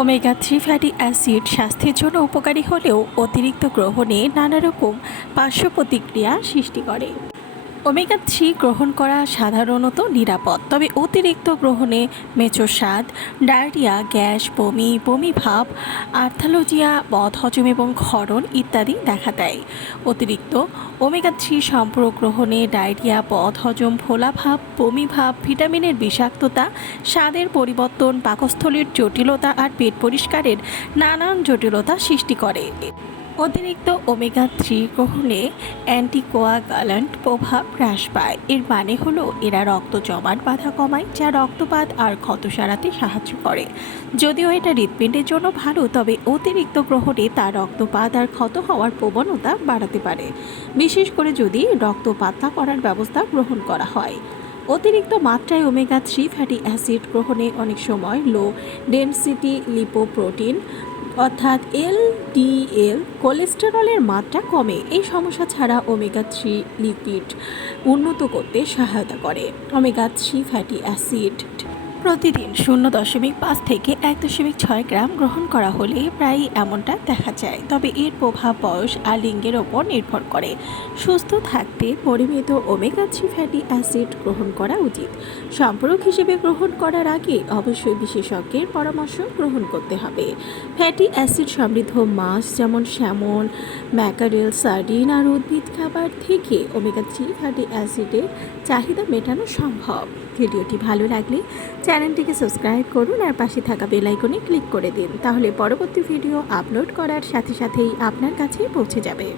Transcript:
Omega 3 fatty acid স্বাস্থ্যের জন্য উপকারী হলেও অতিরিক্ত গ্রহণে নানা রকম পার্শ্ব প্রতিক্রিয়া সৃষ্টি করে। ওমেগা 3 গ্রহণ করা সাধারণত নিরাপদ, তবে অতিরিক্ত গ্রহণে মেচো স্বাদ, ডায়রিয়া, গ্যাস, বমি, বমি ভাব, আর্থালজিয়া, বদহজম এবং ক্ষরণ ইত্যাদি দেখা দেয়। অতিরিক্ত ওমেগা 3 সম্পূরক গ্রহণে ডায়রিয়া, বদহজম, ফোলাভাব, বমি ভাব, ভিটামিনের বিষাক্ততা, স্বাদের পরিবর্তন, পাকস্থলীর জটিলতা আর পেট পরিষ্কারের নানান জটিলতা সৃষ্টি করে। অতিরিক্ত ওমেগা 3 গ্রহণে অ্যান্টিকোয়াগুল্যান্ট প্রভাব হ্রাস পায়। এর মানে হলো এরা রক্ত জমাট বাঁধা কমায়, যা রক্তপাত আর ক্ষত সারাতে সাহায্য করে। যদিও এটা হৃৎপিণ্ডের জন্য ভালো, তবে অতিরিক্ত গ্রহণে তা রক্তপাত আর ক্ষত হওয়ার প্রবণতা বাড়াতে পারে, বিশেষ করে যদি রক্ত পাতলা করার ব্যবস্থা গ্রহণ করা হয়। অতিরিক্ত মাত্রায় ওমেগা 3 ফ্যাটি অ্যাসিড গ্রহণে অনেক সময় লো ডেনসিটি লিপোপ্রোটিন অর্থাৎ এলডিএল কোলেস্টেরলের মাত্রা কমে। এই সমস্যা ছাড়া ওমেগা 3 লিপিড উন্নত করতে সহায়তা করে। ওমেগা 3 ফ্যাটি অ্যাসিড প্রতিদিন 0.5 থেকে 1.6 গ্রাম গ্রহণ করা হলে প্রায়ই এমনটা দেখা যায়, তবে এর প্রভাব বয়স আর লিঙ্গের ওপর নির্ভর করে। সুস্থ থাকতে পরিমিত ওমেগা 3 ফ্যাটি অ্যাসিড গ্রহণ করা উচিত। সম্পূরক হিসেবে গ্রহণ করার আগে অবশ্যই বিশেষজ্ঞের পরামর্শ গ্রহণ করতে হবে। ফ্যাটি অ্যাসিড সমৃদ্ধ মাছ যেমন স্যামন, ম্যাকারেল, সার্ডিন আর উদ্ভিদ খাবার থেকে ওমেগা 3 ফ্যাটি অ্যাসিডের চাহিদা মেটানো সম্ভব। ভিডিওটি ভালো লাগলে চ্যানেলটিকে সাবস্ক্রাইব করুন আর পাশে থাকা বেল আইকনে ক্লিক করে দিন, তাহলে পরবর্তী ভিডিও আপলোড করার সাথে সাথেই আপনার কাছে পৌঁছে যাবে।